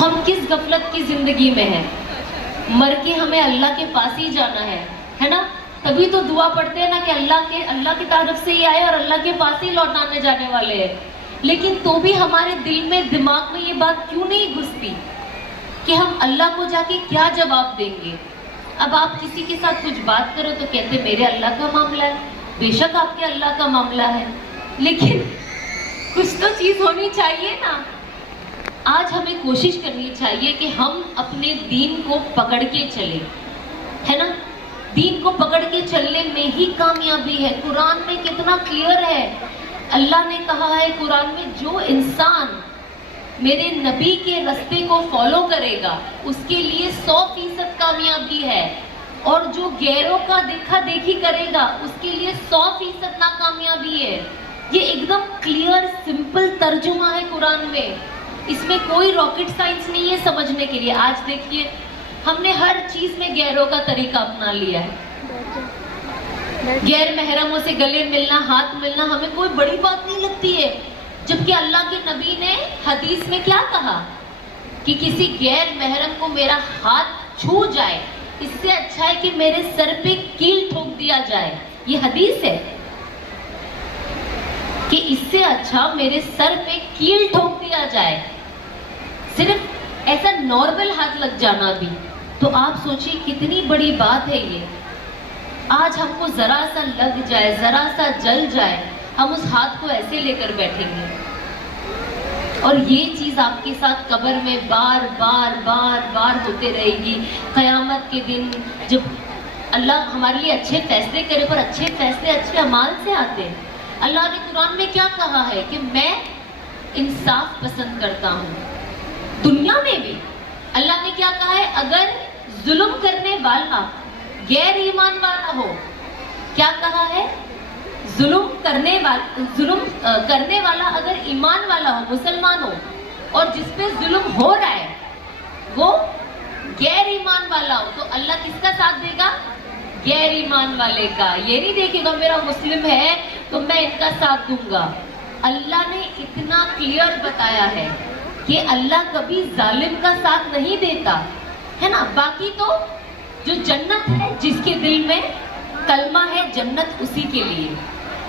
ہم کس غفلت کی زندگی میں ہیں. مر کے ہمیں اللہ کے پاس ہی جانا ہے نا. تبھی تو دعا پڑھتے ہیں نا کہ اللہ کی طرف سے ہی آئے اور اللہ کے پاس ہی لوٹانے جانے والے ہیں. لیکن تو بھی ہمارے دل میں دماغ میں یہ بات کیوں نہیں گھستی کہ ہم اللہ کو جا کے کیا جواب دیں گے. اب آپ کسی کے ساتھ کچھ بات کرو تو کہتے میرے اللہ کا معاملہ ہے. بے شک آپ کے اللہ کا معاملہ ہے, لیکن کچھ تو چیز ہونی چاہیے نا. آج ہمیں کوشش کرنی چاہیے کہ ہم اپنے دین کو پکڑ کے چلیں, ہے نا. دین کو پکڑ کے چلنے میں ہی کامیابی ہے. قرآن میں کتنا کلیئر ہے. اللہ نے کہا ہے قرآن میں, جو انسان میرے نبی کے راستے کو فالو کرے گا اس کے لیے 100% کامیابی ہے, اور جو غیروں کا دیکھا دیکھی کرے گا اس کے لیے 100% ناکامیابی ہے. یہ ایک دم کلیئر سمپل ترجمہ ہے قرآن میں. اس میں کوئی راکٹ سائنس نہیں ہے سمجھنے کے لیے. آج دیکھیے ہم نے ہر چیز میں غیروں کا طریقہ اپنا لیا ہے. غیر محرموں سے گلے ملنا, ہاتھ ملنا ہمیں کوئی بڑی بات نہیں لگتی ہے, جبکہ اللہ کے نبی نے حدیث میں کیا کہا کہ کسی غیر محرم کو میرا ہاتھ چھو جائے اس سے اچھا ہے کہ میرے سر پہ کیل ٹھوک دیا جائے. یہ حدیث ہے کہ اس سے اچھا میرے سر پہ کیل ٹھوک دیا جائے, صرف ایسا نارمل ہاتھ لگ جانا بھی. تو آپ سوچیے کتنی بڑی بات ہے یہ. آج ہم کو ذرا سا لگ جائے, ذرا سا جل جائے, ہم اس ہاتھ کو ایسے لے کر بیٹھیں گے. اور یہ چیز آپ کے ساتھ قبر میں بار بار بار بار ہوتے رہے گی. قیامت کے دن جب اللہ ہمارے لیے اچھے فیصلے کرے, پر اچھے فیصلے اچھے اعمال سے آتے ہیں. اللہ نے قرآن میں کیا کہا ہے کہ میں انصاف پسند کرتا ہوں. دنیا میں بھی اللہ نے کیا کہا ہے, اگر ظلم کرنے والا غیر ایمان والا ہو, کیا کہا ہے, ظلم کرنے والا اگر ایمان والا ہو, مسلمان ہو, اور جس پہ ظلم ہو رہا ہے وہ غیر ایمان والا ہو, تو اللہ کس کا ساتھ دے گا, غیر ایمان والے کا. یہ نہیں دیکھے گا میرا مسلم ہے تو میں ان کا ساتھ دوں گا. اللہ نے اتنا کلیئر بتایا ہے کہ اللہ کبھی ظالم کا ساتھ نہیں دیتا, ہے نا. باقی تو جو جنت ہے, جس کے دل میں کلمہ ہے, جنت اسی کے لیے.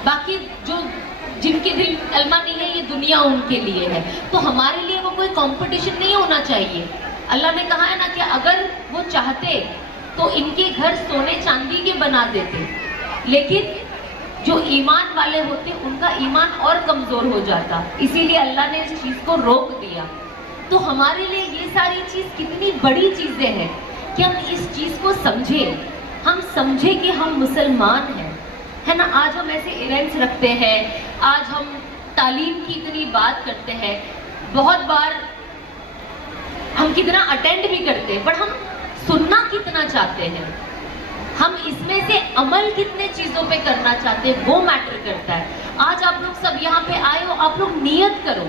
باقی جن کے دل کلمہ نہیں ہے, یہ دنیا ان کے لیے ہے. تو ہمارے لیے وہ کوئی کمپٹیشن نہیں ہونا چاہیے. اللہ نے کہا ہے نا کہ اگر وہ چاہتے تو ان کے گھر سونے چاندی کے بنا دیتے, لیکن جو ایمان والے ہوتے ان کا ایمان اور کمزور ہو جاتا, اسی لیے اللہ نے اس چیز کو روک دیا. تو ہمارے لیے یہ ساری چیز کتنی بڑی چیزیں ہیں کہ ہم اس چیز کو سمجھیں. ہم سمجھیں کہ ہم مسلمان ہیں, ہے نا. آج ہم ایسے ایونٹس رکھتے ہیں, آج ہم تعلیم کی اتنی بات کرتے ہیں, بہت بار ہم کتنا اٹینڈ بھی کرتے ہیں, بٹ ہم سننا کتنا چاہتے ہیں, ہم اس میں سے عمل کتنے چیزوں پہ کرنا چاہتے ہیں, وہ میٹر کرتا ہے. آج آپ لوگ سب یہاں پہ آئے ہو, آپ لوگ نیت کرو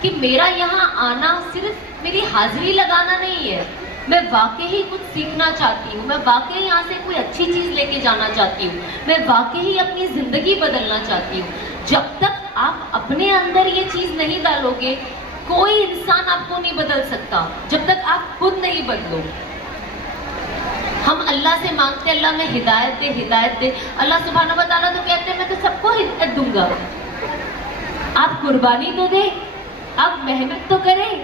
کہ میرا یہاں آنا صرف میری حاضری لگانا نہیں ہے, میں واقعی کچھ سیکھنا چاہتی ہوں, میں واقعی یہاں سے کوئی اچھی چیز لے کے جانا چاہتی ہوں, میں واقعی اپنی زندگی بدلنا چاہتی ہوں. جب تک آپ اپنے اندر یہ چیز نہیں ڈالو گے, کوئی انسان آپ کو نہیں بدل سکتا جب تک آپ خود نہیں بدلو. ہم اللہ سے مانگتے اللہ میں ہدایت دے, ہدایت دے. اللہ سبحانہ و تعالیٰ تو کہتے ہیں میں تو سب کو ہدایت دوں گا. آپ قربانی تو دیں, آپ محنت تو کریں.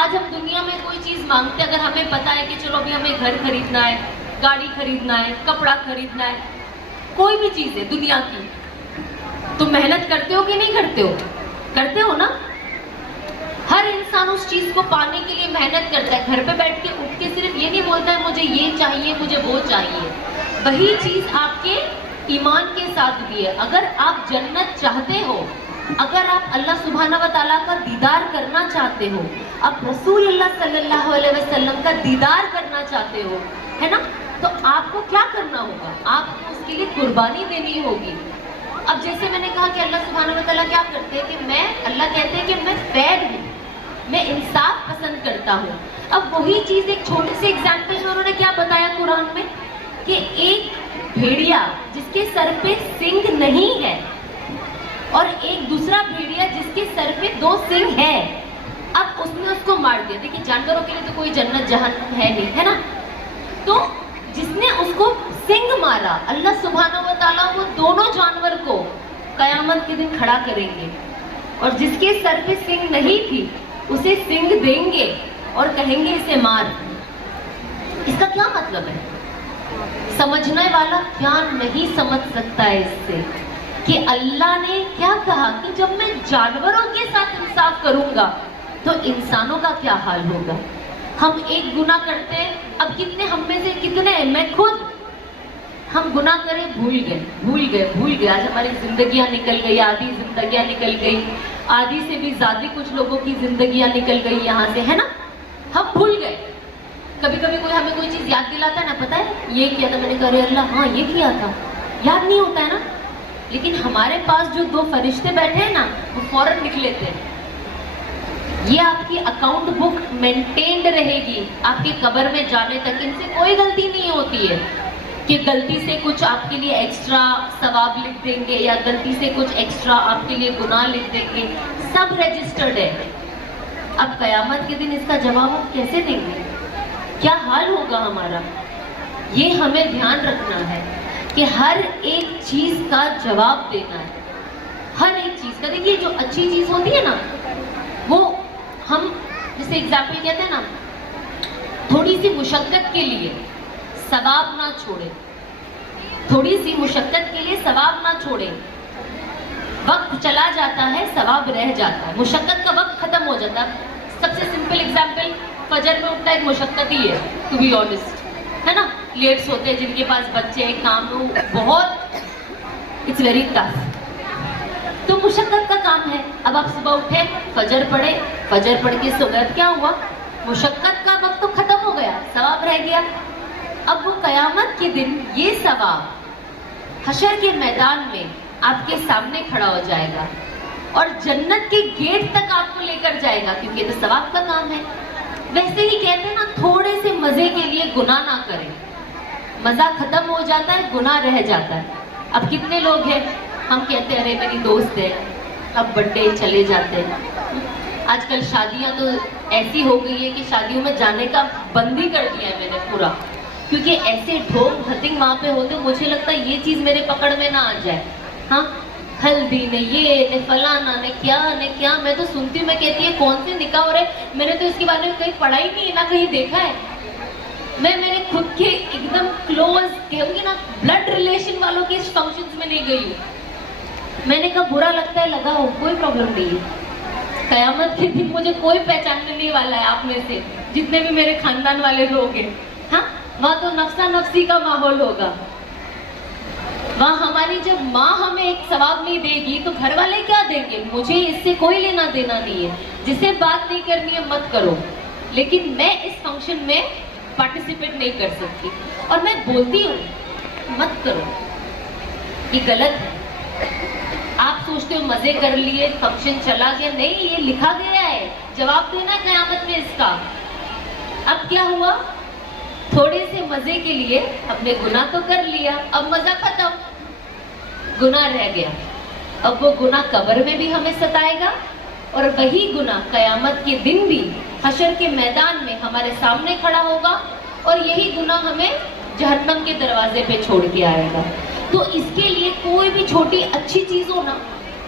آج ہم دنیا میں کوئی چیز مانگتے, اگر ہمیں پتا ہے کہ چلو ابھی ہمیں گھر خریدنا ہے, گاڑی خریدنا ہے, کپڑا خریدنا ہے, کوئی بھی چیز ہے دنیا کی, تو محنت کرتے ہو کہ نہیں کرتے ہو, کرتے ہو نا. ہر انسان اس چیز کو پانے کے لیے محنت کرتا ہے. گھر پہ بیٹھ کے اٹھ کے صرف یہ نہیں بولتا ہے مجھے یہ چاہیے, مجھے وہ چاہیے. وہی چیز آپ کے ایمان کے ساتھ بھی ہے. اگر آپ جنت چاہتے ہو, اگر آپ اللہ سبحانہ و تعالیٰ کا دیدار کرنا چاہتے ہو, آپ رسول اللہ صلی اللہ علیہ وسلم کا دیدار کرنا چاہتے ہو, ہے نا, تو آپ کو کیا کرنا ہوگا, آپ کو اس کے لیے قربانی دینی ہوگی. اب جیسے میں نے کہا کہ اللہ سبحانہ و تعالیٰ کیا کرتے ہیں کہ اللہ کہتے ہیں کہ میں فیر ہوں, میں انصاف پسند کرتا ہوں. اب وہی چیز ایک چھوٹے سے ایگزامپل میں انہوں نے کیا بتایا قرآن میں کہ ایک بھیڑیا جس کے سر پہ سنگ نہیں ہے, اور ایک دوسرا بھیڑیا جس کے سر پہ 2 سنگ ہے, اب اس نے اس کو مار دیا. دیکھیے جانوروں کے لیے تو کوئی جنت جہنم ہے نہیں, ہے نا. تو جس نے اس کو سنگ مارا, اللہ سبحانہ و تعالیٰ وہ دونوں جانور کو قیامت کے دن کھڑا کریں گے, اور جس کے سر پہ سنگ نہیں تھی اسے سنگ دیں گے اور کہیں گے اسے مار. اس کا کیا مطلب ہے؟ سمجھنے والا کیا نہیں سمجھ سکتا ہے اس سے کہ اللہ نے کیا کہا کہ جب میں جانوروں کے ساتھ انصاف کروں گا تو انسانوں کا کیا حال ہوگا. ہم ایک گناہ کرتے ہیں, اب کتنے ہم میں سے کتنے ہیں, میں خود, ہم گناہ کریں بھول گئے. آج ہماری زندگیاں نکل گئی, آدھی زندگیاں نکل گئی, آدھی سے بھی زیادہ کچھ لوگوں کی زندگیاں نکل گئی یہاں سے, ہے نا. ہم بھول گئے. کبھی کبھی کوئی ہمیں کوئی چیز یاد دلاتا ہے نا, پتہ ہے یہ کیا تھا, میں نے کہا ارے اللہ ہاں یہ کیا تھا, یاد نہیں ہوتا ہے نا. لیکن ہمارے پاس جو دو فرشتے بیٹھے ہیں نا وہ فوراً لکھ لیتے ہیں. یہ آپ کی اکاؤنٹ بک مینٹینڈ رہے گی آپ کی قبر میں جانے تک. ان سے کوئی غلطی نہیں ہوتی ہے کہ غلطی سے کچھ آپ کے لیے ایکسٹرا ثواب لکھ دیں گے یا غلطی سے کچھ ایکسٹرا آپ کے لیے گناہ لکھ دیں گے, سب رجسٹرڈ ہے. اب قیامت کے دن اس کا جواب ہم کیسے دیں گے, کیا حال ہوگا ہمارا؟ یہ ہمیں دھیان رکھنا ہے کہ ہر ایک چیز کا جواب دینا ہے, ہر ایک چیز کا. دیکھیے جو اچھی چیز ہوتی ہے نا وہ ہم جیسے ایگزامپل کہتے ہیں نا, تھوڑی سی مشقت کے لیے ثواب نہ چھوڑے, تھوڑی سی مشقت کے لیے ثواب نہ چھوڑے. وقت چلا جاتا ہے, ثواب رہ جاتا ہے, مشقت کا وقت ختم ہو جاتا ہے. سب سے سمپل ایگزامپل, فجر میں اٹھنا ایک مشقت ہی ہے ٹو بی آنیسٹ, ہے نا. لیٹس ہوتے ہیں جن کے پاس بچے کام, بہت اٹس ویری ٹف, تو مشقت کا کام ہے. اب آپ صبح اٹھے, فجر پڑھے, فجر پڑھ کے سو گئے, کیا ہوا؟ مشقت کا وقت تو ختم ہو گیا, ثواب رہ گیا. اب وہ قیامت کے دن یہ ثواب حشر کے میدان میں آپ کے سامنے کھڑا ہو جائے گا اور جنت کے گیٹ تک آپ کو لے کر جائے گا, کیونکہ یہ تو ثواب کا کام ہے. ویسے ہی کہتے ہیں نا, تھوڑے سے مزے کے لیے گناہ نہ کریں, مزہ ختم ہو جاتا ہے, گناہ رہ جاتا ہے. اب کتنے لوگ ہیں ہم کہتے ہیں ارے میری دوست ہے, اب برتھ ڈے چلے جاتے ہیں. آج کل شادیاں تو ایسی ہو گئی ہے کہ شادیوں میں جانے کا بند ہی کر دیا ہے میں نے پورا, کیونکہ ایسے ڈھول دھتنگ وہاں پہ ہوتے, مجھے لگتا ہے یہ چیز میرے پکڑ میں نہ آ جائے. ہاں ہلدی نے یہ نے فلانا نے کیا, میں تو سنتی ہوں, میں کہتی ہے کون سے نکاح ہو رہے, میں نے تو اس کے بارے میں کہیں پڑھا ہی نہیں ہے, نہ کہیں دیکھا ہے. میں میرے خود کے ایک دم کلوز کہوں گی نا بلڈ ریلیشن والوں کے فنکشنز میں نہیں گئی ہوں. میں نے کہا برا لگتا ہے لگا ہو, کوئی پرابلم نہیں ہے. قیامت کے دن مجھے کوئی پہچاننے نہیں والا ہے آپ میں سے جتنے بھی میرے خاندان والے لوگ ہیں. ہاں وہاں تو نفسا نفسی کا ماحول ہوگا. وہاں ہماری جب ماں ہمیں ایک ثواب نہیں دے گی تو گھر والے کیا دیں گے؟ مجھے اس سے کوئی لینا دینا نہیں ہے, جسے بات نہیں کرنی ہے مت کرو, لیکن میں اس فنکشن میں پارٹیسپیٹ نہیں کر سکتی. اور میں بولتی ہوں مت کرو, یہ غلط ہے. آپ سوچتے ہو مزے کر لیے, فنکشن چلا گیا, نہیں, یہ لکھا گیا ہے, جواب دینا قیامت میں اس کا. اب کیا ہوا؟ تھوڑے سے مزے کے لیے اپنے گناہ تو کر لیا, اب مزہ ختم, گناہ رہ گیا. اب وہ گناہ قبر میں بھی ہمیں ستائے گا اور وہی گناہ قیامت کے دن بھی حشر کے میدان میں ہمارے سامنے کھڑا ہوگا اور یہی گناہ ہمیں جہنم کے دروازے پہ چھوڑ کے آئے گا. تو اس کے لیے کوئی بھی چھوٹی اچھی چیز ہو نا,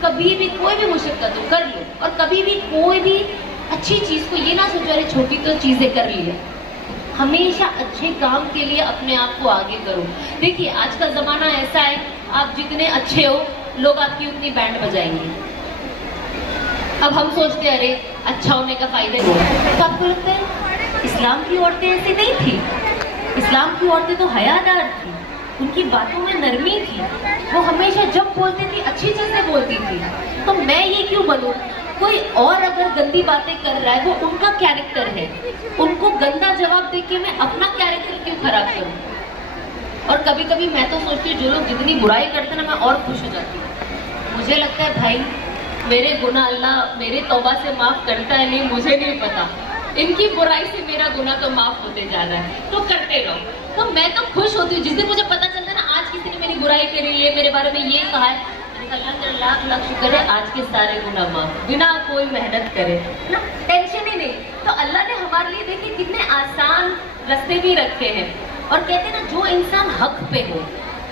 کبھی بھی کوئی بھی مشقت ہو کر لو, اور کبھی بھی کوئی بھی اچھی چیز کو یہ نہ سوچو ارے چھوٹی تو چیزیں کر لی ہے. ہمیشہ اچھے کام کے لیے اپنے آپ کو آگے کرو. دیکھیے آج کا زمانہ ایسا ہے, آپ جتنے اچھے ہو لوگ آپ کی اتنی بینڈ بجائیں گے. اب ہم سوچتے ہیں ارے اچھا ہونے کا فائدہ نہیں, تو آپ کو لگتا ہے اسلام کی عورتیں ایسی نہیں تھی, اسلام کی عورتیں تو حیادار تھی, ان کی باتوں میں نرمی تھی, وہ ہمیشہ جب بولتی تھی اچھی چیزیں بولتی تھی. تو میں یہ کیوں بنوں؟ کوئی اور اگر گندی باتیں کر رہا ہے وہ ان کا کیریکٹر ہے, ان کو گندا جواب دے کے میں اپنا کیریکٹر کیوں خراب کروں؟ اور کبھی کبھی میں تو سوچتی ہوں جو لوگ جتنی برائی کرتے ہیں نا, میں اور خوش ہو جاتی ہوں. مجھے لگتا ہے بھائی میرے گناہ اللہ میرے توبہ سے معاف کرتا ہے نہیں, مجھے نہیں پتا, ان کی برائی سے میرا گناہ تو معاف ہوتے جا رہا ہے, تو کرتے رہو. تو میں تو خوش ہوتی ہوں جس دن مجھے پتا چلتا ہے نا آج کسی نے میری برائی کری ہے, میرے بارے میں یہ کہا ہے, اللہ کا لاکھ لاکھ شکر ہے آج کے سارے گناہ معاف, بنا کوئی محنت کرے نا, ٹینشن ہی نہیں. تو اللہ نے ہمارے لیے دیکھیں کتنے آسان راستے بھی رکھے ہیں. اور کہتے ہیں نا جو انسان حق پہ ہو,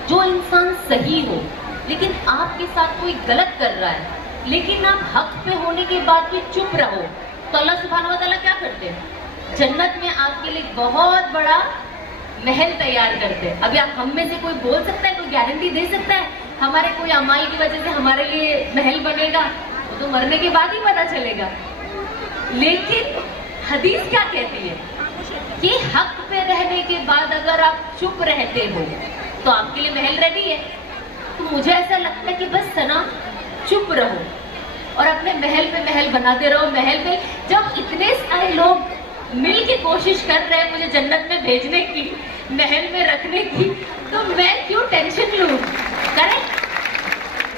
جو انسان صحیح ہو, لیکن آپ کے ساتھ کوئی غلط کر رہا ہے, لیکن آپ حق پہ ہونے کے بعد بھی چپ رہو, تو اللہ سبحانہ و تعالیٰ کیا کرتے ہیں؟ جنت میں آپ کے لیے بہت بڑا محل تیار کرتے ہیں. ابھی آپ ہم میں سے کوئی بول سکتا ہے, کوئی گارنٹی دے سکتا ہے ہمارے کوئی اعمال کی وجہ سے ہمارے لیے محل بنے گا؟ وہ تو مرنے کے بعد ہی پتا چلے گا. لیکن حدیث کیا کہتی ہے کہ حق پہ رہنے کے بعد اگر آپ چپ رہتے ہو تو آپ کے لیے محل ریڈی ہے. تو مجھے ایسا لگتا ہے کہ بس سنا چپ رہو اور اپنے محل پہ محل بناتے رہو. محل پہ جب اتنے سارے لوگ مل کے کوشش کر رہے ہیں مجھے جنت میں بھیجنے کی, محل میں رکھنے کی, تو میں کیوں ٹینشن لوں؟ کریکٹ.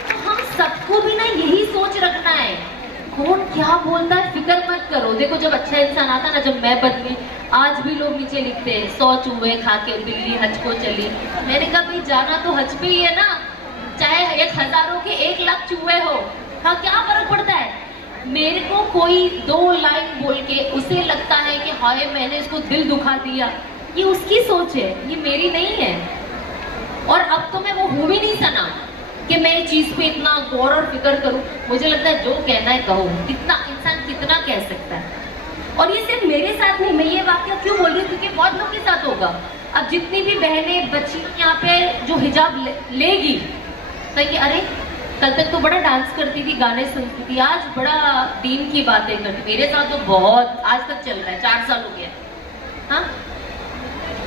تو ہم سب کو بھی نا یہی سوچ رکھنا ہے, کون کیا بولتا ہے فکر مت کرو. دیکھو جب اچھا انسان آتا نا, جب میں بدلی, آج بھی لوگ نیچے لکھتے ہیں 100 چوہے کھا کے بلی حج کو چلی. میں نے کہا بھائی جانا تو حج پہ ہی ہے نا, چاہے 1000 کے 1 لاکھ چوہے ہو, ہاں کیا فرق پڑتا ہے؟ میرے کو کوئی 2 لائن بول کے اسے لگتا ہے کہ ہائے میں نے اس کو دل دکھا دیا, یہ اس کی سوچ ہے, یہ میری نہیں ہے. اور اب تو میں وہ ہوں بھی نہیں سنا کہ میں اس چیز پہ اتنا غور اور فکر کروں. مجھے لگتا ہے جو کہنا ہے کہو, کتنا انسان کتنا کہہ سکتا ہے. اور یہ صرف میرے ساتھ نہیں, میں یہ واقعہ کیوں بول رہی ہوں کیونکہ بہت لوگ کے ساتھ ہوگا. اب جتنی بھی بہنیں بچی یہاں پہ جو حجاب لے گی کہ ارے کل تک تو بڑا ڈانس کرتی تھی, گانے سنتی تھی, آج بڑا دین کی باتیں کرتی. میرے ساتھ تو بہت آج تک چل رہا ہے, 4 سال ہو گیا. ہاں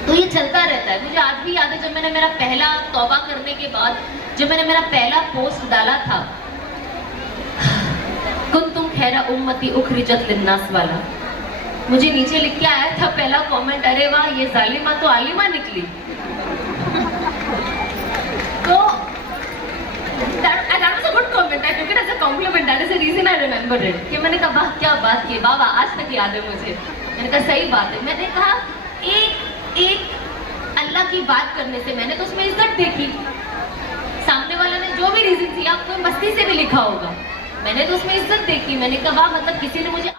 تو یہ چلتا رہتا ہے. مجھے آج بھی یاد ہے جب میں نے میرا پہلا توبہ کرنے کے بعد جب میں نے میرا پہلا پوسٹ ڈالا تھا, کنتم خیر امتی اخرجت للناس والا, مجھے نیچے لکھ کے آیا تھا پہلا کامنٹ, ارے واہ یہ ظالمہ تو عالمہ نکلی. تو that was a good comment. I took it as a compliment. That is the reason I remember it. کہ میں نے کہا واہ کیا بات کی بابا, آج تک یاد ہے مجھے. میں نے کہا صحیح بات ہے. میں نے کہا ایک اللہ کی بات کرنے سے میں نے تو اس میں عزت دیکھی. سامنے والا نے جو بھی ریزن دیا, کوئی مستی سے بھی لکھا ہوگا, میں نے تو اس میں عزت دیکھی. میں نے کہا واہ مطلب کسی نے مجھے